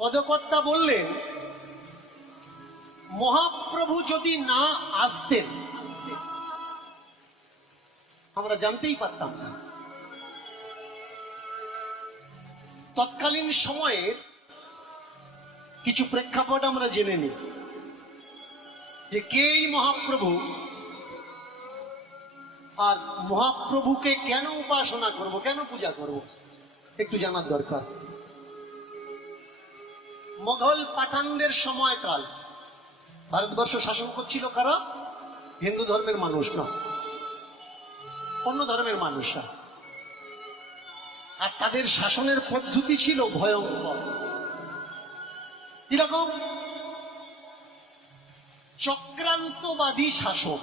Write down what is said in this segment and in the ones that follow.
পদকর্তা বললেন, মহাপ্রভু যদি না আসতেন, আমরা জানতেই পারতাম না। তৎকালীন সময়ে কিছু প্রেক্ষাপট আমরা জেনে নিই, যে কেই মহাপ্রভু আর মহাপ্রভুকে কেন উপাসনা করব, কেন পূজা করব, একটু জানার দরকার। মোঘল পাঠানদের সময়কাল। ভারতবর্ষ শাসন করছিল কারা? হিন্দু ধর্মের মানুষ না অন্য ধর্মের মানুষরা। আর তাদের শাসনের পদ্ধতি ছিল ভয়ঙ্কর। কীরকম? চক্রান্তবাদী শাসক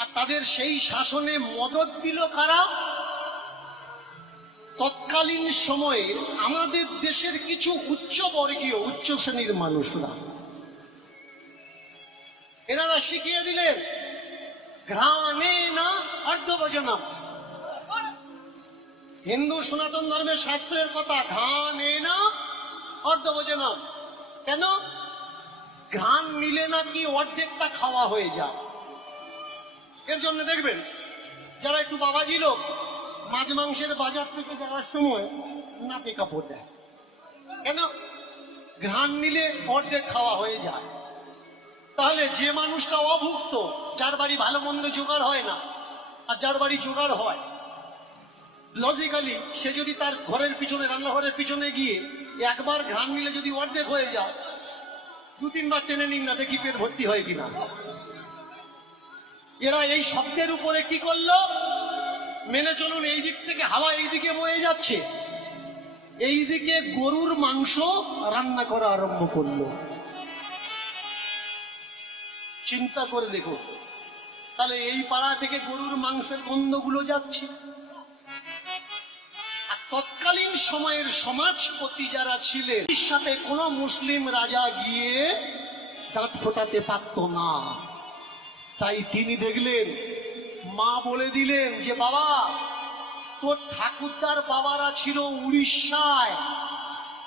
আর তাদের সেই শাসনে মদত দিল কারা? তৎকালীন সময়ে আমাদের দেশের কিছু উচ্চ বর্গীয় উচ্চ শ্রেণির মানুষরা, এনারা শিখিয়ে দিলেন, ঘ্রাণে না অর্ধভজনম হিন্দু সনাতন ধর্মের শাস্ত্রের কথা, ঘ্রাণে না অর্ধভজনম কেন? ঘ্রাণ নিলে নাকি অর্ধেকটা খাওয়া হয়ে যায়। এর জন্য দেখবেন, যারা একটু বাবাজি লোক মাছ মাংসের বাজার থেকে যাওয়ার সময় নাতে কাপড় দেয়। কেন? ঘ্রাণ নিলে অর্ধেক খাওয়া হয়ে যায়। তাহলে যে মানুষটা অভুক্ত, যার বাড়ি ভালো মন্দ জোগাড় হয় না, আর যার বাড়ি জোগাড় হয় লজিক্যালি সে যদি তার ঘরের পিছনে, রান্নাঘরের পিছনে গিয়ে একবার ঘ্রাণ নিলে যদি অর্ধেক হয়ে যায়, দু তিনবার টেনে নিন না দেখি পেট ভর্তি হয় কিনা। এরা এই শব্দের উপরে কি করল? মেনে চলুন, এই দিক থেকে হাওয়া এই দিকে বয়ে যাচ্ছে। এই দিকে গরুর মাংস রান্না করা আরম্ভ করল। চিন্তা করে দেখো, তাহলে এই পাড়া থেকে গরুর মাংসের গন্ধগুলো যাচ্ছে। তৎকালীন সময়ের সমাজপতি যারা ছিলেন সাথে কোন মুসলিম রাজা গিয়ে দাঁত ফোটাতে পারত না। তাই তিনি দেখলেন মা বলে দিলেন যে, বাবা, তোর ঠাকুরদার বাবারা ছিল উড়িষ্যায়।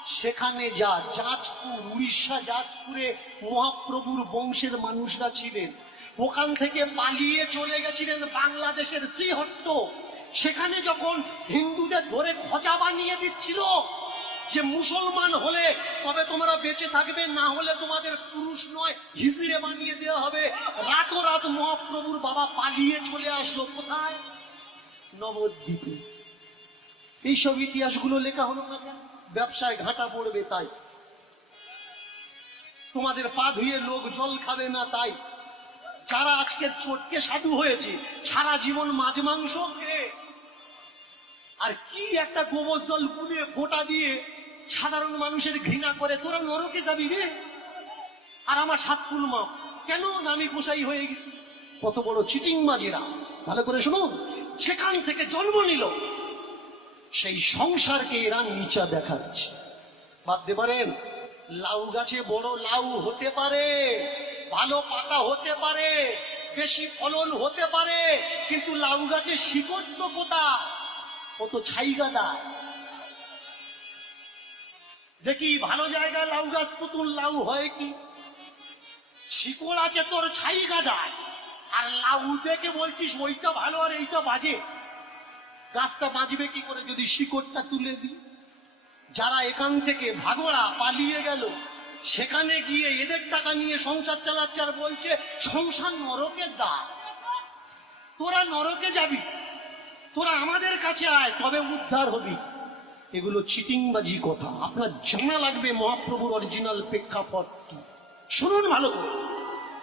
সেখানে যা জাজপুর উড়িষ্যা জাজপুরে মহাপ্রভুর বংশের মানুষরা ছিলেন। ওখান থেকে পালিয়ে চলে গেছিলেন বাংলাদেশের শ্রীহট্ট। সেখানে যখন হিন্দুদের ধরে খোঁজা বানিয়ে দিচ্ছিল যে মুসলমান হলে তবে তোমরা বেঁচে থাকবে, না হলে তোমাদের পুরুষ নয় হিসিড়ে বানিয়ে দেওয়া হবে। রাতোরাত মহাপ্রভুর বাবা পালিয়ে চলে আসলো। কোথায়? নবদ্বীপে। এইসব ইতিহাসগুলো লেখা হলো না কেন? ব্যবসায় ঘাটা পড়বে তাই। তোমাদের পা ধুয়ে লোক জল খাবে না তাই। যারা আজকে চটকে সাধু হয়েছে, সারা জীবন মাছ মাংস খেয়ে আর কি একটা গোবর জল গুলে গোটা দিয়ে সাধারণ মানুষের ঘৃণা করে, তোরা নরকে যাবি রে? আর আমার সাতকুল মা কেন আমি গোসাই হয়ে গেছি কত বড় চিটিং মাঝিরা ভালো করে শুনুন সেখান থেকে জন্ম নিল, সেই সংসারকে এরা নিচা দেখাচ্ছে। ভাবতে পারেন, লাউ গাছে বড় লাউ হতে পারে, ভালো পাতা হতে পারে, বেশি ফলন হতে পারে, কিন্তু লাউ গাছে শিকড় তো কোথা কত ছাই গাদা দেখি ভালো জায়গায় লাউ গাছ, পুতুল লাউ হয় কি? শিকড় আছে তোর ছাই গাদায় আর লাউ দেখে বলছিস, ওইটা ভালো আর এইটা বাজে। গাছটা বাঁচবে কি করে যদি শিকড়টা তুলে দিই? যারা এখান থেকে ভাগড়া পালিয়ে গেল, সেখানে গিয়ে এদের টাকা নিয়ে সংসার চালাচ্ছে আর বলছে, সংসার নরকের দা তোরা নরকে যাবি। তোরা আমাদের কাছে আয়। তবে উদ্ধার হবি? এগুলো চিটিংবাজি কথা। আপনার জানা লাগবে মহাপ্রভুর অরিজিনাল প্রেক্ষাপট কি শুনুন ভালো করে।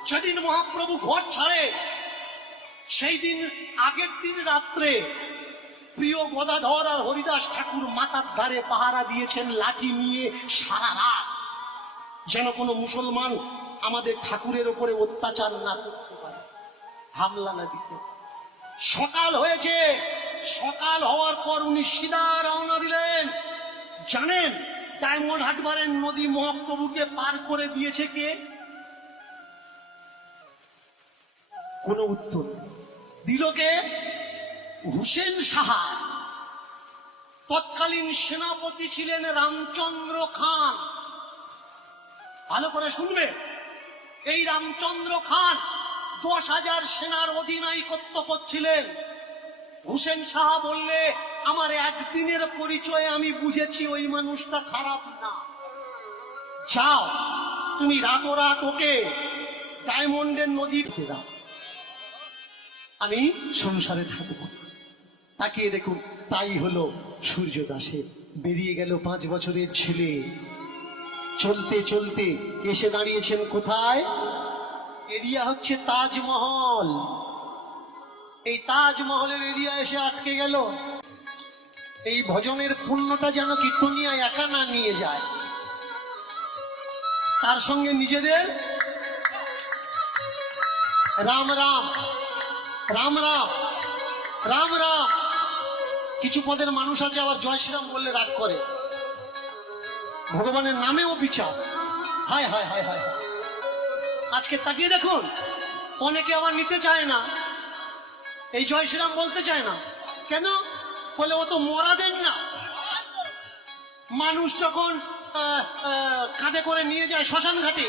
যেদিন মহাপ্রভু ঘর ছাড়ে সেই দিন আগের দিন রাত্রে প্রিয় গদাধর আর হরিদাস ঠাকুর মাথার ধারে পাহারা দিয়েছেন লাঠি নিয়ে সারা রাত। যেন কোনো মুসলমান আমাদের ঠাকুরের ওপরে অত্যাচার না করতে পারে। হামলা না দিতে সকাল হয়েছে সকাল হওয়ার পর উনি সিধা রওনা দিলেন। জানেন, ডায়মন্ড হাটবারের নদী মহাপ্রভুকে পার করে দিয়েছে কে? কোন উত্তর দিল কে? হুসেন সাহা। তৎকালীন সেনাপতি ছিলেন রামচন্দ্র খান। ভালো করে শুনবে। এই রামচন্দ্র খান দশ হাজার সেনার অধিনায়কত্ব করছিলেন। হুসেন শাহ বললে, আমার একদিনের পরিচয়ে আমি বুঝেছি ওই মানুষটা খারাপ না। যাও, তুমি রাতোরাত ওকে। ডায়মন্ডের নদীতে দাও আমি সংসারে থাকব তাকিয়ে দেখুন, তাই হলো সূর্য দাসে বেরিয়ে গেল পাঁচ বছরের ছেলে। চলতে চলতে এসে দাঁড়িয়েছেন কোথায়? এরিয়া হচ্ছে তাজমহল। এই তাজমহলের এরিয়া এসে আটকে গেল। এই ভজনের পুণ্যটা যেন কীর্তনিয়া একা না নিয়ে যায়। তার সঙ্গে নিজেদের রাম রাম রাম রাম রাম রাম। কিছু পদের মানুষ আছে আবার জয় শ্রীরাম বললে রাগ করে। ভগবানের নামেও বিচার। হায় হায় হায় হায়। আজকে তাকিয়ে দেখুন, অনেকে আবার নিতে চায় না। এই জয় শ্রীরাম বলতে চায় না কেন বলে ও তো মরাদের না মানুষ যখন আহ, আহ, কাঁধে করে নিয়ে যায় শ্মশান ঘাটে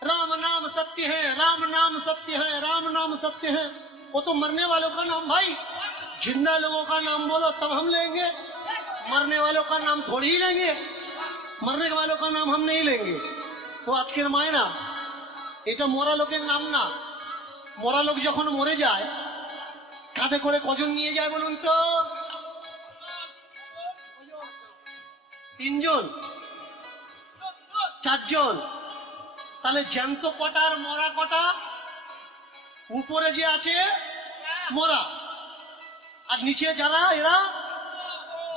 राम नाम सत्य है राम नाम सत्य है राम नाम सत्य है वो तो मरने वालों का नाम भाई जिंदा लोगों का नाम बोलो तब हम लेंगे मरने वालों का नाम थोड़ी ही लेंगे मरने वालों का नाम हम नहीं लेंगे তো আজকের মায়েরা এটা মরা লোকের নাম না মরা লোক যখন মরে যায়, কাঁধে করে কজন নিয়ে যায় বলুন তো? তিনজন? চারজন? তাহলে জ্যান্ত কটা আর মরা কটা? উপরে যে আছে, মরা। আর নিচে যারা, এরা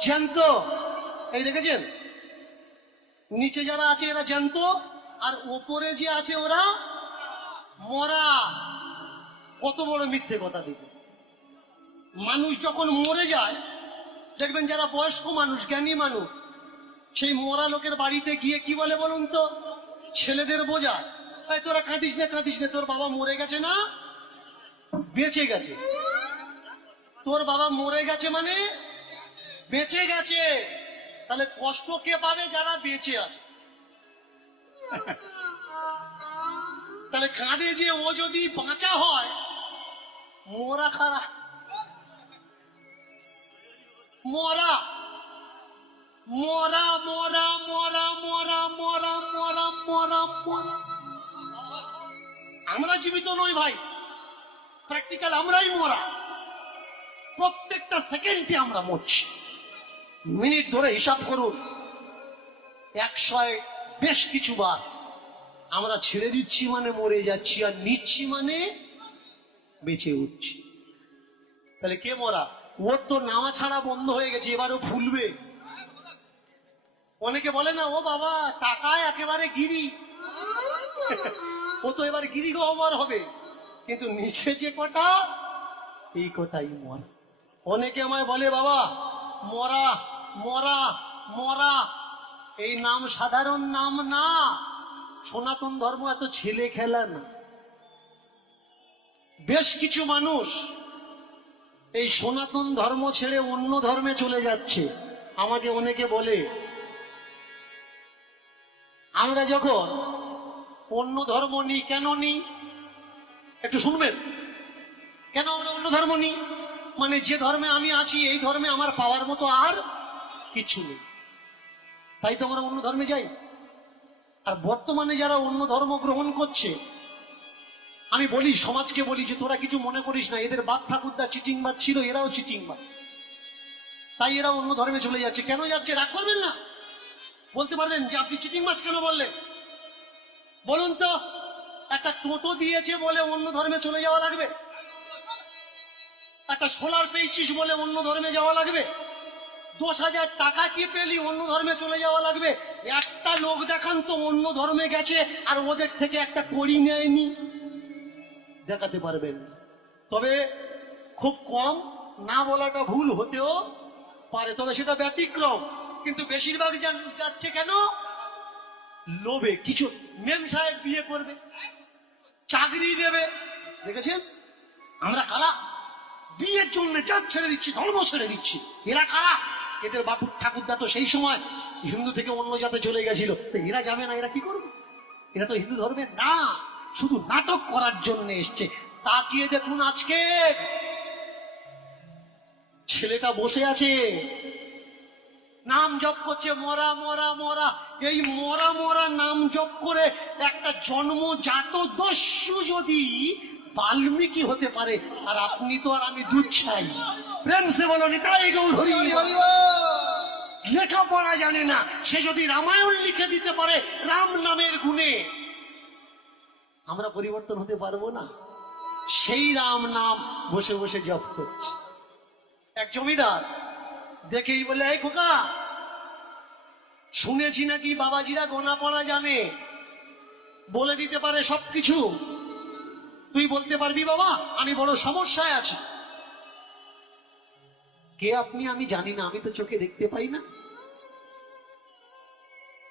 জ্যান্ত। এই দেখেছেন? নিচে যারা আছে, এরা জ্যান্ত। আর ওপরে যে আছে, ওরা মরা। কত বড় মিথ্যে কথা দিবে মানুষ যখন মরে যায়, দেখবেন যারা বয়স্ক মানুষ, জ্ঞানী মানুষ, সেই মরা লোকের বাড়িতে গিয়ে কি বলে বলুন তো? ছেলেদের বোঝা এই তোরা কাঁদিস না কাঁদিস না, তোর বাবা মরে গেছে না? বেঁচে গেছে। তোর বাবা মরে গেছে মানে বেঁচে গেছে। তাহলে কষ্ট কে পাবে যারা বেঁচে আছে? তাহলে কাঁদে যে ও যদি বাঁচা হয়, মরা খারাপ মরা। মরা মরা মরা মরা মরা মরা মরা মরা। আমরা জীবিত নই ভাই। প্র্যাকটিক্যাল আমরাই মরা। প্রত্যেকটা সেকেন্ডে আমরা মরছি। মিনিট ধরে হিসাব করুন। একশো বেশ কিছু বার। আমরা ছেড়ে দিচ্ছি মানে মরে যাচ্ছি, আর নিচ্ছি মানে বেঁচে উঠছি। তাহলে কে মরা? ওর তো নামা ছাড়া বন্ধ হয়ে গেছে, এবারও ফুলবে। অনেকে বলে না, ও বাবা, টাকায় একেবারে গিরি। ও তো এবার গিরি গহ্বর হবে। কিন্তু নিচে যে কটা, এই কটাই মরা। অনেকে আমায় বলে, বাবা, মরা মরা মরা। এই নাম সাধারণ নাম না। সনাতন ধর্ম এত ছেলে খেলা না। বেশ কিছু মানুষ এই সনাতন ধর্ম ছেড়ে অন্য ধর্মে চলে যাচ্ছে। আমাকে অনেকে বলে, আমরা যখন অন্য ধর্ম নিই, কেন নিই? একটু শুনবেন। কেন আমরা অন্য ধর্ম নিই? মানে যে ধর্মে আমি আছি, এই ধর্মে আমার পাওয়ার মতো আর কিছু নেই। তাই তো আমরা অন্য ধর্মে যাই? আর বর্তমানে যারা অন্য ধর্ম গ্রহণ করছে, আমি বলি, সমাজকে বলি যে তোরা কিছু মনে করিস না, এদের বাপ ঠাকুরদা চিটিংবাদ ছিল, এরাও চিটিংবাদ। তাই এরা অন্য ধর্মে চলে যাচ্ছে। কেন যাচ্ছে? রাগ করবেন না। বলতে পারবেন যে আপনি চিটিং মাছ কেন বললেন? বলুন তো, একটা টোটো দিয়েছে বলে অন্য ধর্মে চলে যাওয়া লাগবে? একটা সোলার পেয়েছিস বলে অন্য ধর্মে যাওয়া লাগবে? দশ হাজার টাকা কি পেলি? অন্য ধর্মে চলে যাওয়া লাগবে। একটা লোক দেখান তো, অন্য ধর্মে গেছে, আর ওদের থেকে একটা করি নেয়নি। দেখাতে পারবেন। তবে খুব কম না বলাটা ভুল হতেও পারে, তবে সেটা ব্যতিক্রম। কিন্তু বেশিরভাগ যাচ্ছে কেন? লোভে, কিছু মেম সাহেব বিয়ে করবে, চাকরি দেবে। দেখেছেন? আমরা কারা? বিয়ের জন্য জাত ছেড়ে দিচ্ছি, ধর্ম ছেড়ে দিচ্ছি। এরা কারা? এদের বাপুর ঠাকুরদা তো সেই সময় হিন্দু থেকে অন্য জাতে চলে গেছিল। এরা যাবে না, এরা কি করবে? এরা তো হিন্দু ধর্মের না, শুধু নাটক করার জন্য এসছে। তাকিয়ে দেখুন আজকে। ছেলেটা বসে আছে। নাম জপ করছে, মরা মরা মরা। এই মরা মরা নাম জপ করে একটা জন্মজাত দস্যু যদি বাল্মীকি হতে পারে, আর আপনি তো আর আমি দুধ চাই। প্রেম সে বলো নিতাই গৌধরী। লেখাপড়া জানে না সে যদি রামায়ণ লিখে দিতে পারে রাম নামের গুণে। আমরা পরিবর্তন হতে পারব না। সেই রাম নাম বসে বসে জপ করছে। এক জমিদার দেখেই বলে এই খোকা শুনেছি নাকি বাবাজিরা গোনা পড়া জানে? বলে দিতে পারে সবকিছু। তুই বলতে পারবি বাবা আমি বড় সমস্যায় আছি। কে আপনি আমি জানি না, আমি তো চোখে দেখতে পাই না।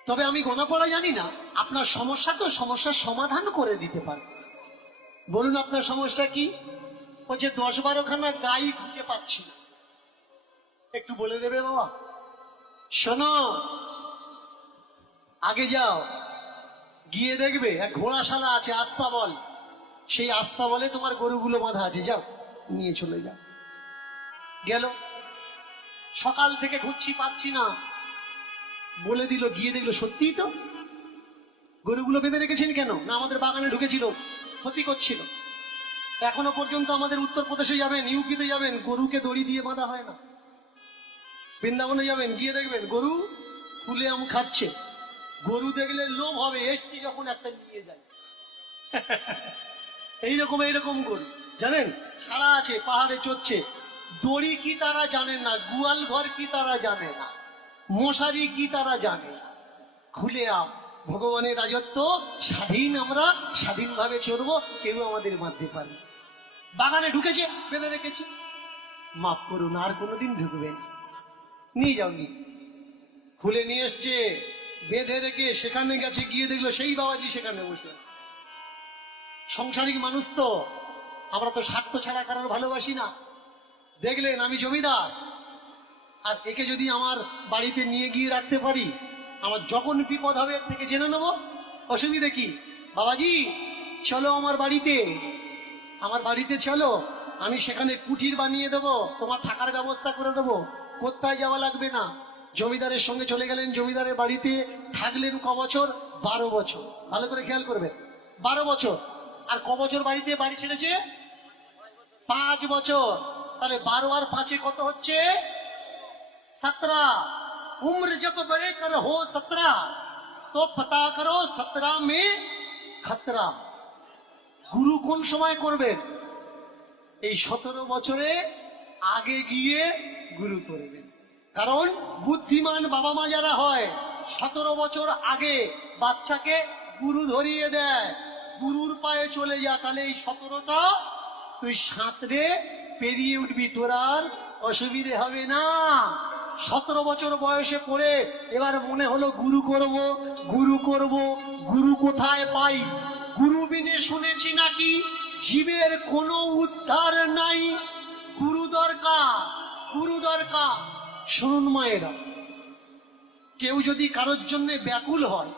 তবে আমি গোনা পড়া জানি না, আপনার সমস্যা তো সমস্যার সমাধান করে দিতে পারে। বলুন, আপনার সমস্যা কি? বলছে দশ বারোখানা গাই খুঁজে পাচ্ছি না। একটু বলে দেবে বাবা? শোনো, আগে যাও, গিয়ে দেখবে, এক ঘোড়াশালা আছে, আস্তা বল। সেই আস্তা বলে তোমার গরুগুলো বাঁধা আছে, যাও, নিয়ে চলে যাও। গেল। সকাল থেকে খুঁজছি, পাচ্ছি না। বলে দিল, গিয়ে দেখল, সত্যিই তো? গরুগুলো বেঁধে রেখেছেন কেন? না আমাদের বাগানে ঢুকেছিল, ক্ষতি করছিল। এখনও পর্যন্ত আমাদের উত্তরপ্রদেশে যাবেন, ইউপিতে যাবেন, গরুকে দড়ি দিয়ে বাঁধা হয় না। বৃন্দাবনে যাবেন, গিয়ে দেখবেন, গরু ফুলে আম খাচ্ছে। গরু দেখলে লোভ হবে এসছি যখন একটা নিয়ে যায়। এইরকম এইরকম গরু, জানেন? ছাড়া আছে, পাহাড়ে চড়ছে। দড়ি কি তারা জানে না, গুয়াল ঘর কি তারা জানে না, মশারি কি তারা জানে না? খুলে আম, ভগবানের রাজত্ব, স্বাধীন আমরা, স্বাধীনভাবে চড়বো কেউ আমাদের বাঁধতে পারে বাগানে ঢুকেছে, বেঁধে রেখেছে। মাফ করুন, আর কোনোদিন ঢুকবে না। নিয়ে যাও নি খুলে নিয়ে এসছে, বেঁধে রেখে সেখানে গেছে, গিয়ে দেখল সেই বাবাজি সেখানে বসে সংসারিক মানুষ তো, আমরা তো স্বার্থ ছাড়া কারোর ভালোবাসি না। দেখলেন আমি জমিদার। আর একে যদি আমার বাড়িতে নিয়ে গিয়ে রাখতে পারি, আমার যখন বিপদ হবে থেকে জেনে নেব। অসুবিধে কি? বাবাজি, চলো আমার বাড়িতে। আমার বাড়িতে চলো, আমি সেখানে কুটির বানিয়ে দেবো, তোমার থাকার ব্যবস্থা করে দেবো। কোথায় যাওয়া লাগবে না? জমিদারের সঙ্গে চলে গেলেন জমিদারের বাড়িতে, থাকলেন ক বছর? বারো বছর। ভালো করে খেয়াল করবেন। বারো বছর। আর ক বছর বাড়িতে বাড়ি ছেড়েছে? পাঁচ বছর। তাহলে বারো আর পাঁচে কত হচ্ছে? সতরা। উম্র যত বড়ে কর, হো সতরা। তো পতা করো সতরা মে খতরা। গুরু কোন সময় করবেন? এই সতেরো বছরে আগে গিয়ে গুরু করবেন। কারণ বুদ্ধিমান বাবা মা যারা হয়, সতেরো বছর আগে বাচ্চাকে গুরু ধরিয়ে দেয়। গুরুর পায়ে চলে যা, তাহলে এই সতেরোটা তুই সাঁতরে পেরিয়ে উঠবি তোর আর, অসুবিধে হবে না। সতেরো বছর বয়সে পড়ে এবার মনে হলো গুরু করব গুরু করব, গুরু কোথায় পাই? গুরু বিনে শুনেছি নাকি জীবের কোনো উদ্ধার নাই। গুরু দরকার গুরু দরকার। শুনুন মায়েরা, কেউ যদি কারোর জন্য ব্যাকুল হয়,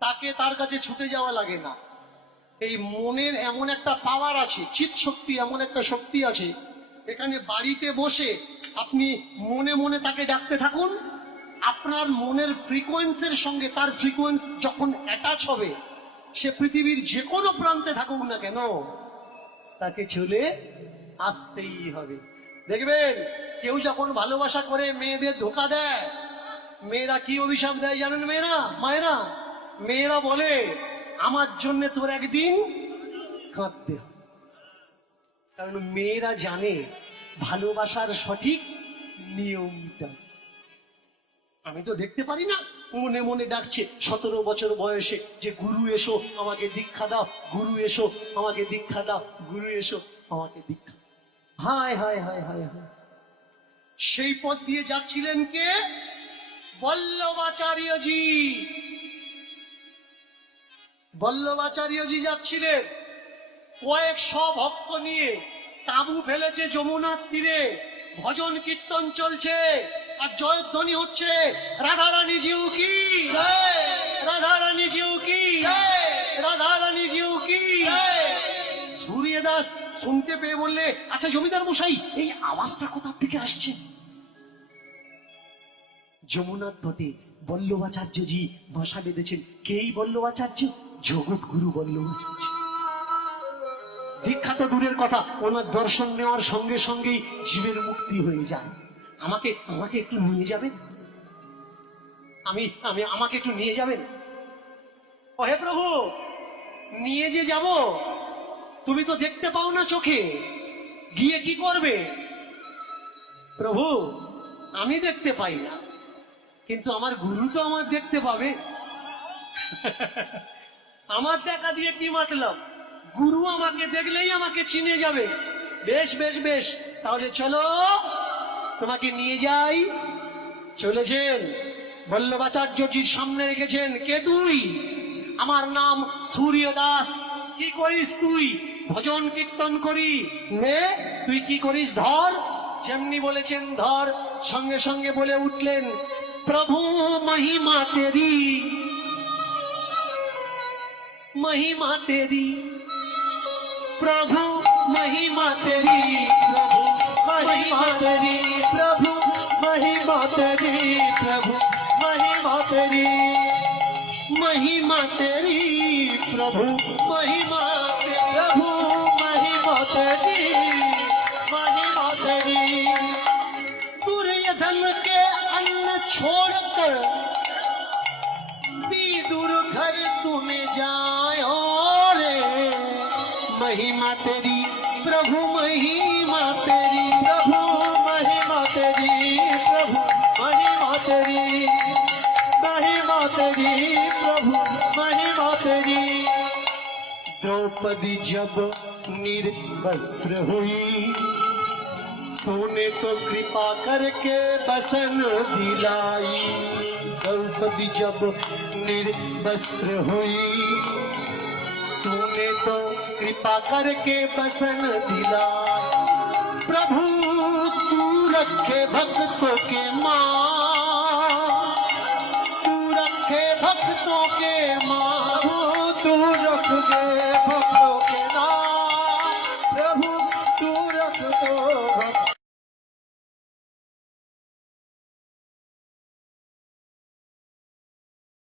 তাকে তার কাছে ছুটে যাওয়া লাগে না। এই মনের এমন একটা পাওয়ার আছে চিত শক্তি এমন একটা শক্তি আছে, এখানে বাড়িতে বসে আপনি মনে মনে তাকে ডাকতে থাকুন। আপনার মনের ফ্রিকোয়েন্সের সঙ্গে তার ফ্রিকোয়েন্স যখন অ্যাটাচ হবে, সে পৃথিবীর যে কোনো প্রান্তে থাকুক না কেন, তাকে চলে আসতেই হবে। দেখবেন, কেউ যখন ভালোবাসা করে মেয়েদের ধোকা দেয়, মেয়েরা কি অভিশাপ দেয় জানেন মেয়েরা? মায়েরা? মেয়েরা বলে আমার জন্য তোর একদিন কাঁদতে কারণ মেয়েরা জানে ভালোবাসার সঠিক নিয়মটা। আমি তো দেখতে পারি না, মনে মনে ডাকছে, সতেরো বছর বয়সে যে গুরু এসো, আমাকে দীক্ষা দাও, গুরু এসো, আমাকে দীক্ষা দাও, গুরু এসো, আমাকে দীক্ষা হায় হায় হায় হায় হায়। সেই পথ দিয়ে যাচ্ছিলেন কে? বল্লভাচার্যজি। বল্লভাচার্যজি যাচ্ছিলেন। কয়েক ভক্ত নিয়ে তাবু ফেলেছে যমুনার তীরে। ভজন কীর্তন চলছে আর জয়ধ্বনি হচ্ছে। রাধারানী জিউ কি? রাধারানী জিউ কি? রাধারানী জিউ কি? সূর্য দাস শুনতে পেয়ে বললে আচ্ছা জমিদার মশাই এই আওয়াজটা কোথা থেকে আসছে? যমুনার তটে বল্লভাচার্যজি ভাষা বেঁধেছেন। কেই বল্লভাচার্য? জগৎ গুরু বল্লভাচার্য দীক্ষা তো দূরের কথা, ওনার দর্শন নেওয়ার সঙ্গে সঙ্গেই জীবের মুক্তি হয়ে যায়। আমাকে আমাকে একটু নিয়ে যাবেন? আমি আমি, আমাকে একটু নিয়ে যাবেন? হে প্রভু, নিয়ে যে যাব? তুমি তো দেখতে পাও না চোখে, গিয়ে কি করবে? প্রভু, আমি দেখতে পাই না, কিন্তু আমার গুরু তো আমার দেখতে পাবে। আমার দেখা দিয়ে কি মাতলাম? গুরু আমাকে দেখলেই আমাকে চিনে যাবে। বেশ বেশ বেশ। তাহলে চলো, তোমাকে নিয়ে যাই। চলেছেন। বল্লভাচার্যজির সামনে রেখেছেন কে তুই? আমার নাম সূর্য দাস কি করিস তুই? ভজন কীর্তন করি। নে, তুই কি করিস ধর? যেমনি বলেছেন ধর, সঙ্গে সঙ্গে বলে উঠলেন, প্রভু মহিমা তেরি। महिमा तेरी। प्रभु, महिमा तेरी। प्रभु, महिमा तेरी। प्रभु, महिमा तेरी। प्रभु, महिमा तेरी। महिमा तेरी। प्रभु, महिमा प्रभु, महिमा तेरी। महिमा तेरी। दुर्योधन के अन्न छोड़कर महिमा तेरी, प्रभु महिमा तेरी, प्रभु महिमा तेरी, प्रभु महिमा तेरी महिमा तेरी, प्रभु महिमा तेरी। द्रौपदी जब निर्वस्त्र हुई, तूने तो कृपा करके बसन दिलाई। द्रौपदी जब निर्वस्त्र हुई तूने तो कृपा करके बसन दिला। प्रभु, तू रखे भक्तों के माँ तू रखे भक्तों के माँ तू रख दे।